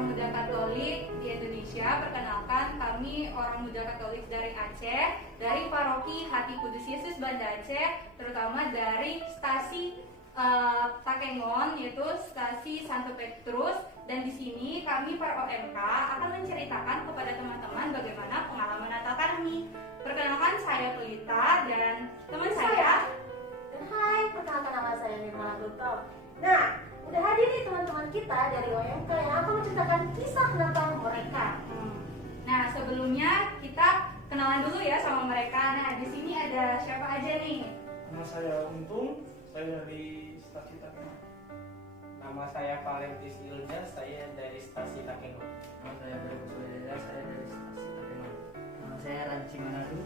orang muda Katolik di Indonesia. Perkenalkan, kami orang muda Katolik dari Aceh, dari Paroki Hati Kudus Yesus Banda Aceh, terutama dari stasi Takengon, yaitu stasi Santo Petrus. Dan di sini kami para OMK akan menceritakan kepada teman-teman bagaimana pengalaman Natal kami. Perkenalkan, saya Pelita dan teman saya. Dan hai, perkenalkan nama saya Nirmala Gultom. Nah, udah hadir nih teman-teman kita dari OMK yang akan menceritakan kisah Natal mereka. Nah, sebelumnya kita kenalan dulu ya sama mereka. Nah, di sini ada siapa aja nih? Nama saya Untung, saya dari stasi Takengon. Nama saya Valentis Ilja, saya dari stasi Takengon. Nama saya Bebo Suededa, saya dari stasi Takengon. Nama saya Ranci Manado.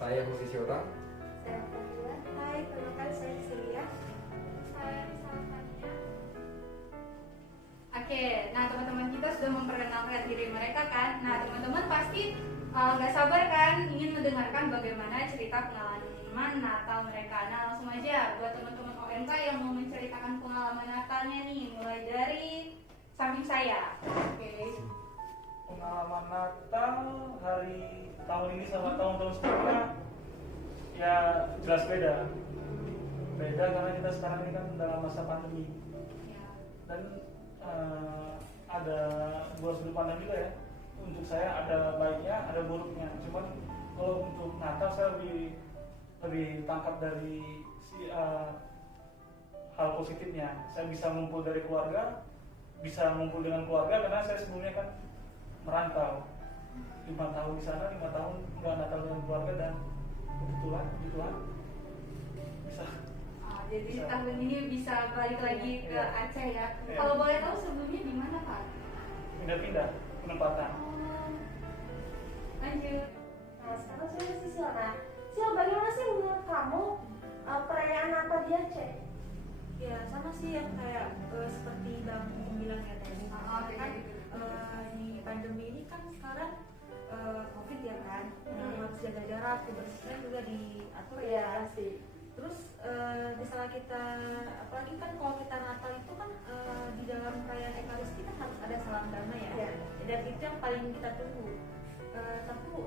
Saya posisi orang. Saya Fadila. Hai, perkenalkan saya Celia. Saya Salvania. Oke, nah teman-teman kita sudah memperkenalkan diri mereka kan. Nah, teman-teman pasti nggak sabar kan ingin mendengarkan bagaimana cerita pengalaman Natal mereka. Nah, langsung aja buat teman-teman OMK yang mau menceritakan pengalaman Natalnya nih, mulai dari samping saya. Oke. Pengalaman Natal hari tahun ini sama tahun-tahun sebelumnya ya jelas beda. Beda karena kita sekarang ini kan dalam masa pandemi. Ya. Dan ada dua sudut pandang juga ya. Untuk saya ada baiknya, ada buruknya. Cuman kalau untuk Natal saya lebih tangkap dari hal positifnya. Saya bisa ngumpul dari keluarga, bisa ngumpul dengan keluarga karena saya sebelumnya kan merantau 5 tahun di sana, 5 tahun nggak Natal dengan keluarga dan kebetulan bisa. Jadi Bisa. tahun ini bisa balik lagi ke Iya. Aceh ya. Iya. Kalau boleh tahu sebelumnya di mana Pak? Pindah-pindah penempatan. Lanjut. Nah, sekarang saya si Sil. Nah, Sil, bagaimana sih menurut kamu perayaan Natal di Aceh? Ya sama sih yang kayak seperti Bang bilang ya tadi. Oke. Kan di pandemi ini kan sekarang COVID ya kan, harus jaga jarak, kebersihan juga diatur Iya, ya. pasti. Terus misalnya kita, apalagi kan kalau kita Natal itu kan di dalam perayaan Ekaristi kan harus ada salam damai ya. Iya. Dan itu yang paling kita tunggu.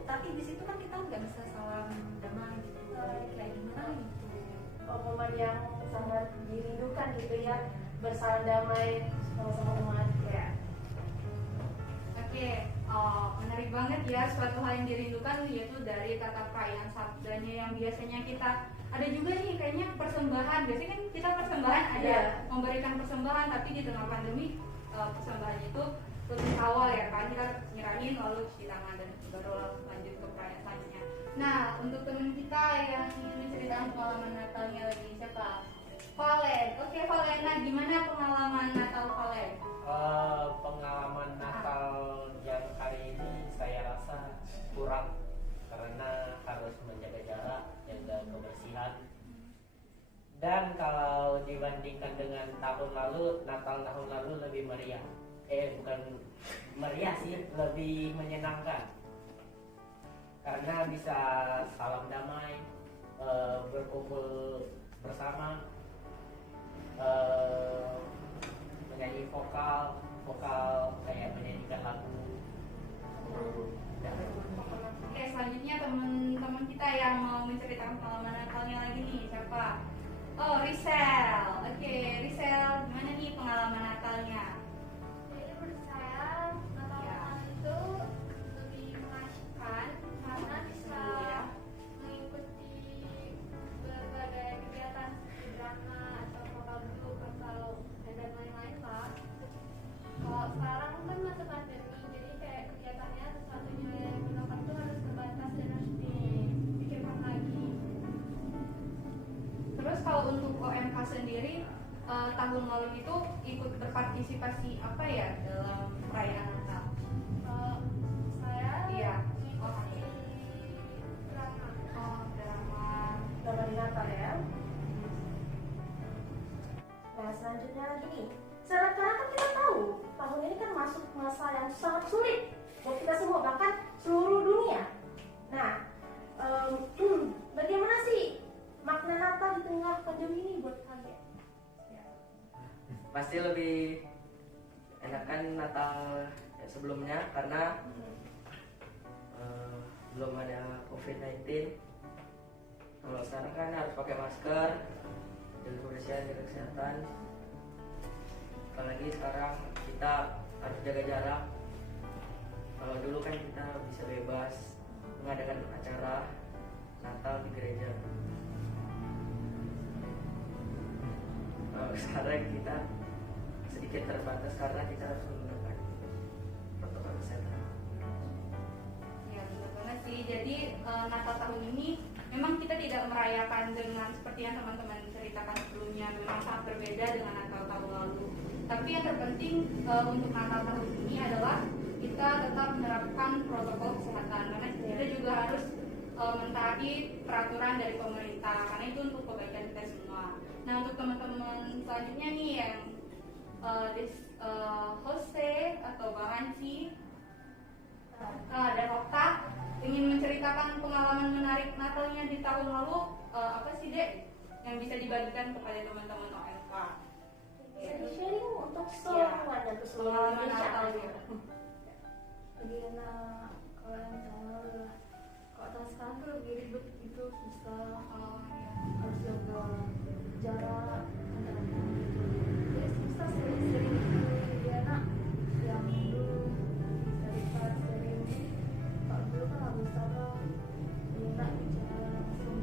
Tapi di situ kan kita nggak bisa salam damai gitu. Jadi kayak gimana gitu. Momen yang sangat dirindukan gitu ya, bersalam damai sama-sama umat ya. Oke, menarik banget ya, suatu hal yang dirindukan yaitu dari kata perayaan sabdanya yang biasanya kita ada juga nih kayaknya persembahan. Biasanya kan kita persembahan ada Iya. memberikan persembahan, tapi di tengah pandemi persembahan itu lebih awal ya kan, kita nyerahin lalu cuci tangan dan baru lanjut ke perayaan selanjutnya. Nah, untuk teman kita yang ingin menceritakan pengalaman Natalnya lagi, siapa? Valen. Oke, Valen, nah gimana pengalaman Natal Valen? Pengalaman Natal yang kali ini saya rasa kurang karena harus menjaga jarak, jaga kebersihan. Dan kalau dibandingkan dengan tahun lalu, Natal tahun lalu lebih meriah. Bukan meriah sih, lebih menyenangkan. Karena bisa salam damai, berkumpul bersama, menyanyi vokal kayak menyanyikan lagu. Oke, selanjutnya teman-teman kita yang mau menceritakan pengalaman Natalnya lagi nih, siapa? Oh, Risel. Oke, Risel, gimana nih pengalaman Natalnya? Jadi menurut saya Natal itu lebih mengasihkan karena bisa mengikuti berbagai kegiatan seperti drama atau vokal grup atau dan lain-lain lah. Kalau sekarang kan masa pandemi, jadi kayak kegiatannya satu-satunya yang dilakukan itu harus terbatas dan harus dipikirkan lagi. Terus kalau untuk OMK sendiri, tahun lalu itu ikut berpartisipasi apa ya dalam perayaan Natal? Saya Iya. mengikuti drama. Oh, drama. Drama di Natal ya. Nah, selanjutnya lagi nih. Karena kan kita tahu tahun ini kan masuk masa yang sangat sulit buat kita semua, bahkan seluruh dunia. Nah, bagaimana sih makna Natal di tengah pandemi ini buat kalian? Pasti lebih enakan Natal yang sebelumnya karena belum ada COVID-19. Kalau sekarang kan harus pakai masker, jaga kebersihan, jaga kesehatan. Apalagi sekarang kita harus jaga jarak. Kalau dulu kan kita bisa bebas mengadakan acara Natal di gereja. Kalau sekarang kita sedikit terbatas karena kita harus menggunakan protokol kesehatan. Ya benar banget sih. Jadi Natal tahun ini memang kita tidak merayakan dengan seperti yang teman-teman ceritakan sebelumnya. Memang sangat berbeda dengan Natal tahun lalu. Tapi yang terpenting untuk Natal tahun ini adalah kita tetap menerapkan protokol kesehatan karena kita juga harus mentaati peraturan dari pemerintah karena itu untuk kebaikan kita semua. Nah untuk teman-teman selanjutnya nih yang Jose atau Bang Hanci dan Okta ingin menceritakan pengalaman menarik Natalnya di tahun lalu, apa sih Dek yang bisa dibagikan kepada teman-teman OFK? Bisa di-sharing untuk semua dan keseluruhan Pengalaman Natal ya. Jadi karena kalau yang tahun lalu lah, kalau tahun sekarang tuh lebih ribet gitu, susah, harus jaga jarak antar orang gitu. Jadi susah sering-sering gitu, jadi anak yang dulu sering kalau dulu kan harus sabar, enak bicara langsung.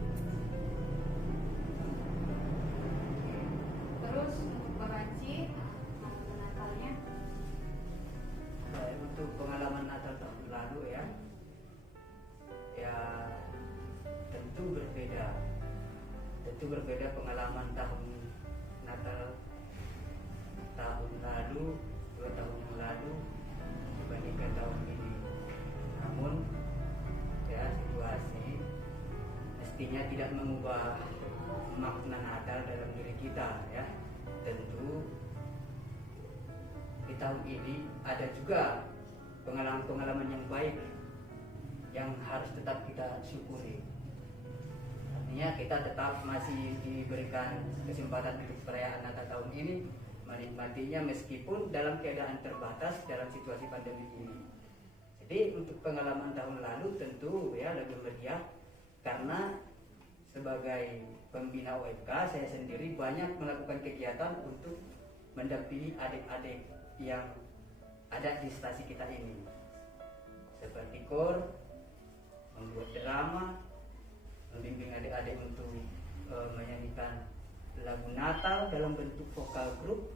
Terus untuk Bang Hanci, pengalaman Natalnya? Untuk pengalaman Natal tahun lalu ya tentu berbeda pengalaman tahun Natal tahun lalu, 2 tahun yang lalu dibandingkan tahun ini. Namun ya situasi mestinya tidak mengubah makna Natal dalam diri kita ya. Tentu di tahun ini ada juga pengalaman-pengalaman yang baik yang harus tetap kita syukuri. Artinya kita tetap masih diberikan kesempatan untuk perayaan Natal tahun ini, menikmatinya meskipun dalam keadaan terbatas dalam situasi pandemi ini. Jadi untuk pengalaman tahun lalu tentu ya lebih meriah karena sebagai pembina OFK saya sendiri banyak melakukan kegiatan untuk mendampingi adik-adik yang ada di stasi kita ini, seperti kor, membuat drama, membimbing adik-adik untuk menyanyikan lagu Natal dalam bentuk vokal grup.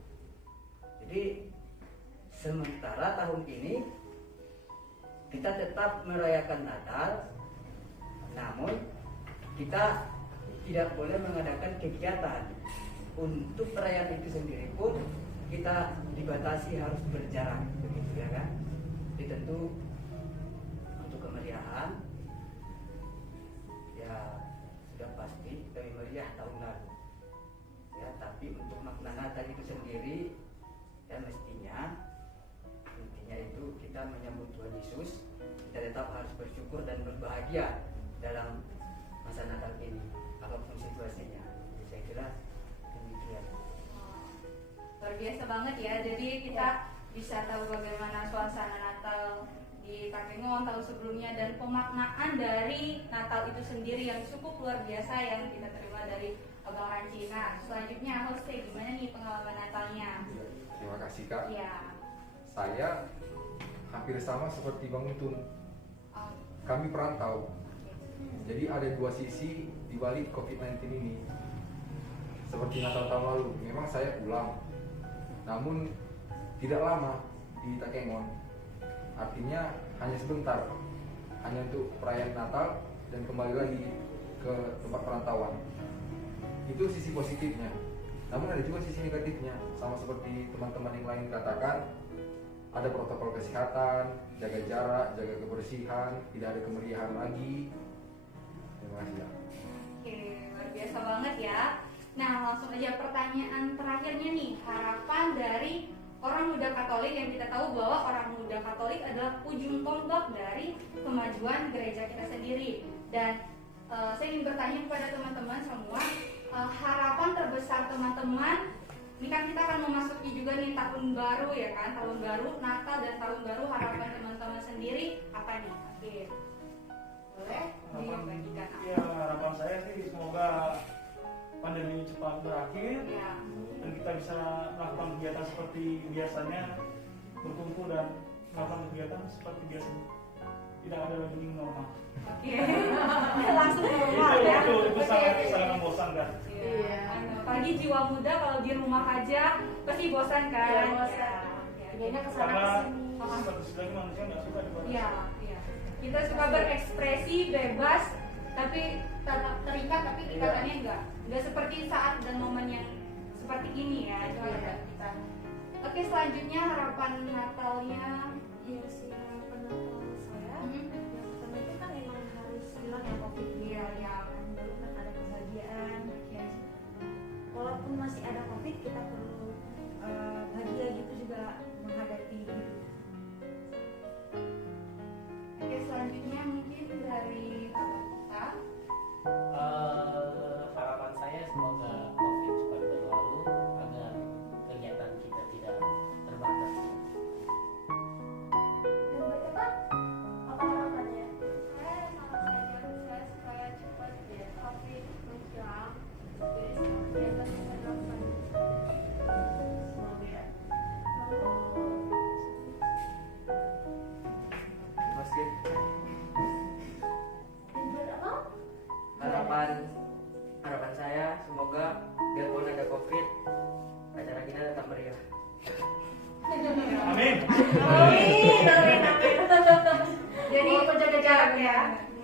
Jadi sementara tahun ini kita tetap merayakan Natal, namun kita tidak boleh mengadakan kegiatan. Untuk perayaan itu sendiri pun kita dibatasi harus berjarak, begitu ya kan? Jadi tentu untuk kemeriahan ya sudah pasti lebih meriah tahun lalu. Ya, tapi untuk makna Natal itu sendiri ya intinya itu kita menyambut Tuhan Yesus. Kita tetap harus bersyukur dan berbahagia dalam masa Natal ini, apapun situasinya. Saya kira demikian. Luar biasa banget ya, jadi kita bisa tahu bagaimana suasana Natal di Takengon tahun sebelumnya dan pemaknaan dari Natal itu sendiri yang cukup luar biasa yang kita terima dari Abang Hanci. Nah selanjutnya Jose, gimana nih pengalaman Natalnya? Terima kasih Kak. Iya. Saya hampir sama seperti Bang Untun. Oh, Kami perantau. oke. Jadi ada 2 sisi di balik COVID-19 ini. Seperti Natal tahun lalu, memang saya pulang. Namun tidak lama di Takengon. Artinya hanya sebentar. Hanya untuk perayaan Natal dan kembali lagi ke tempat perantauan. Itu sisi positifnya. Namun ada juga sisi negatifnya. Sama seperti teman-teman yang lain katakan, ada protokol kesehatan, jaga jarak, jaga kebersihan, tidak ada kemeriahan lagi. Terima kasih ya. Oke, luar biasa banget ya. Nah langsung aja pertanyaan terakhirnya nih, harapan dari orang muda Katolik yang kita tahu bahwa orang muda Katolik adalah ujung tombak dari kemajuan gereja kita sendiri. Dan saya ingin bertanya kepada teman-teman semua, harapan terbesar teman-teman ini kan kita akan memasuki juga nih tahun baru ya kan, tahun baru, Natal dan tahun baru, harapan teman-teman sendiri apa nih? Oke, boleh dibagikan. Ya, harapan saya sih semoga pandemi cepat berakhir Ya. dan kita bisa melakukan kegiatan seperti biasanya, berkumpul dan melakukan kegiatan seperti biasanya. Tidak ada lagi new normal. Oke. Langsung normal ya. Itu sangat membosankan. Iya. Apalagi jiwa muda kalau di rumah aja pasti bosan kan? Iya, bosan. Ya. Jadinya kesana Karena kesini. seperti sedangnya manusia nggak suka dibatasi. Iya, iya. Kita suka berekspresi bebas, tapi tetap terikat, tapi ikatannya enggak seperti saat dan momen yang seperti ini ya. Itu harapan kita. Oke, selanjutnya harapan Natalnya. Iya sih, harapan Natal saya yang pertama itu kan memang harus hilang ya COVID. Iya, ya. Baru kan ada kebahagiaan. Ya, walaupun masih ada COVID, kita perlu bahagia gitu juga menghadapi hidup. Oke, selanjutnya mungkin dari Bapak kita. Harapan saya semoga COVID cepat berlalu agar kegiatan kita tidak terbatas. Dan bagaimana? Apa harapannya? Saya sama saja saya supaya cepat COVID menghilang. Jadi semoga kita bisa melakukan Semoga ya. Masih Lalu harapan saya semoga biarpun ada COVID, acara kita tetap meriah. Amin. Jadi Walaupun jaga jarak ya.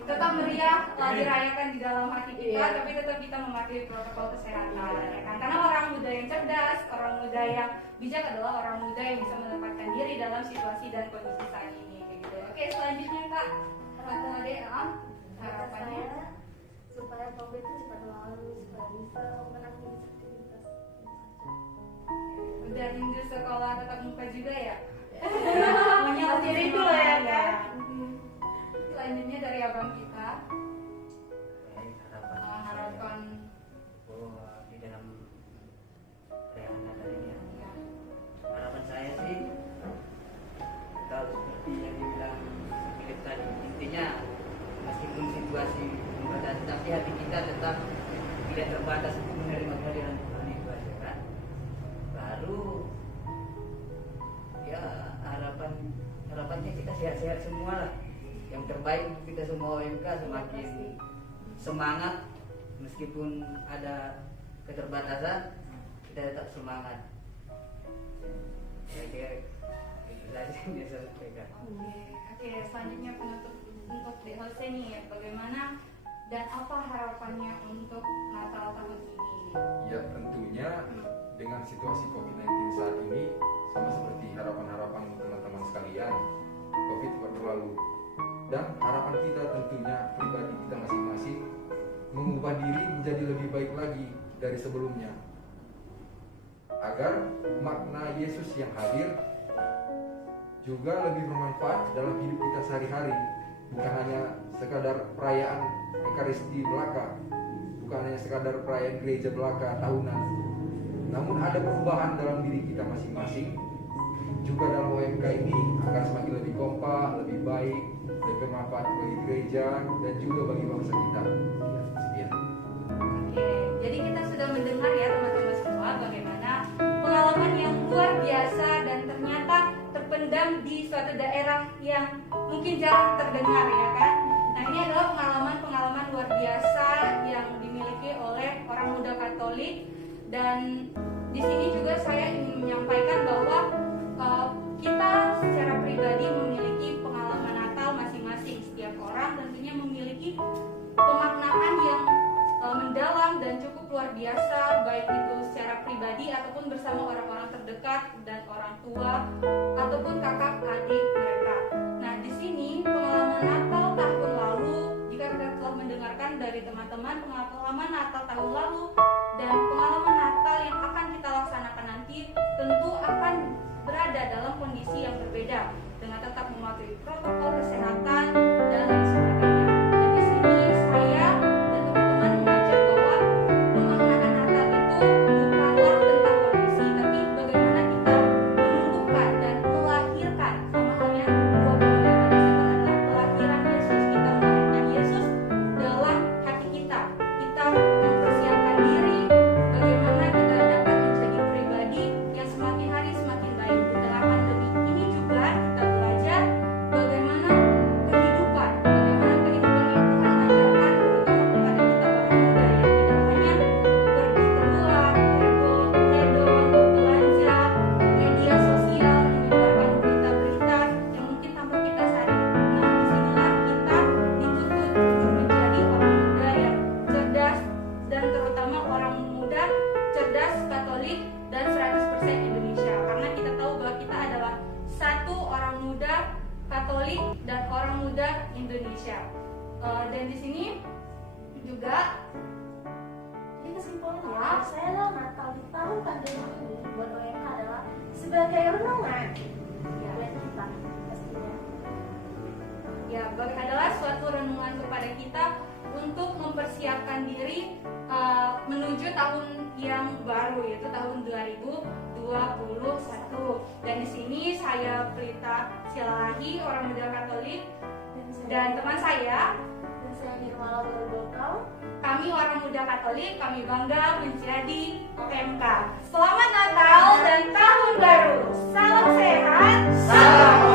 tetap meriah dirayakan di dalam hati kita, Iya. tapi tetap kita mematuhi protokol kesehatan ya kan? Karena orang muda yang cerdas, orang muda yang bijak adalah orang muda yang bisa menempatkan diri dalam situasi dan kondisi saat ini kayak gitu. Oke, selanjutnya Kak, Ratu Ade, harapannya Saya supaya COVID itu cepat berlalu, supaya bisa melakukan aktivitas udah rindu sekolah tatap muka juga ya? Maunya masih rindu lah ya kan? Selanjutnya dari abang kita, Harapan harapan bahwa di dalam perayaan Natal ini ya, ya. harapan saya sih kita harus seperti yang dibilang Philip tadi, intinya meskipun situasi membatasi tapi hati kita tetap tidak terbatas untuk menerima kehadiran Tuhan itu aja kan. Baru ya harapannya kita sehat-sehat semua lah, yang terbaik untuk kita semua OMK, semakin semangat meskipun ada keterbatasan kita tetap semangat. Kira-kira itu saja yang bisa saya sampaikan. Oke, selanjutnya penutup untuk DHC nih, bagaimana dan apa harapannya untuk Natal tahun ini? Ya tentunya dengan situasi COVID-19 saat ini sama seperti harapan-harapan teman-teman sekalian, COVID cepat berlalu. Dan harapan kita tentunya pribadi kita masing-masing mengubah diri menjadi lebih baik lagi dari sebelumnya. Agar makna Yesus yang hadir juga lebih bermanfaat dalam hidup kita sehari-hari. Bukan hanya sekadar perayaan Ekaristi belaka, bukan hanya sekadar perayaan gereja belaka tahunan, namun ada perubahan dalam diri kita masing-masing. Juga dalam OMK ini akan semakin lebih kompak, lebih baik, lebih bermanfaat bagi gereja dan juga bagi bangsa kita. Sekian. Oke, jadi kita sudah mendengar ya teman-teman semua bagaimana pengalaman yang luar biasa dan ternyata terpendam di suatu daerah yang mungkin jarang terdengar ya kan. Nah, ini adalah pengalaman-pengalaman luar biasa yang dimiliki oleh orang muda Katolik, dan di sini juga saya ingin menyampaikan bahwa kita secara pribadi memiliki pengalaman Natal masing-masing. Setiap orang tentunya memiliki pemaknaan yang mendalam dan cukup luar biasa, baik itu secara pribadi ataupun bersama orang-orang terdekat dan orang tua ataupun kakak adik mereka. Nah, di sini pengalaman Natal tahun lalu, jika kita telah mendengarkan dari teman-teman pengalaman Natal tahun lalu dan pengalaman Natal yang akan kita laksanakan nanti, tentu akan berada dalam kondisi yang berbeda dengan tetap mematuhi protokol kesehatan dan lain sebagainya. Dan di sini saya dan teman-teman mengajak bahwa pemaknaan Natal itu bukanlah tentang kondisi, Jadi kesimpulannya, saya adalah Natal di tahun pandemi ini buat OMK adalah sebagai renungan buat kita pastinya. Ya, adalah suatu renungan kepada kita untuk mempersiapkan diri menuju tahun yang baru, yaitu tahun 2021. Dan di sini saya Pelita Silalahi, orang muda Katolik, dan teman saya, Dan saya Nirmala Berbotol. kami orang muda Katolik, kami bangga menjadi OMK. Selamat Natal dan Tahun Baru. Salam sehat. Salam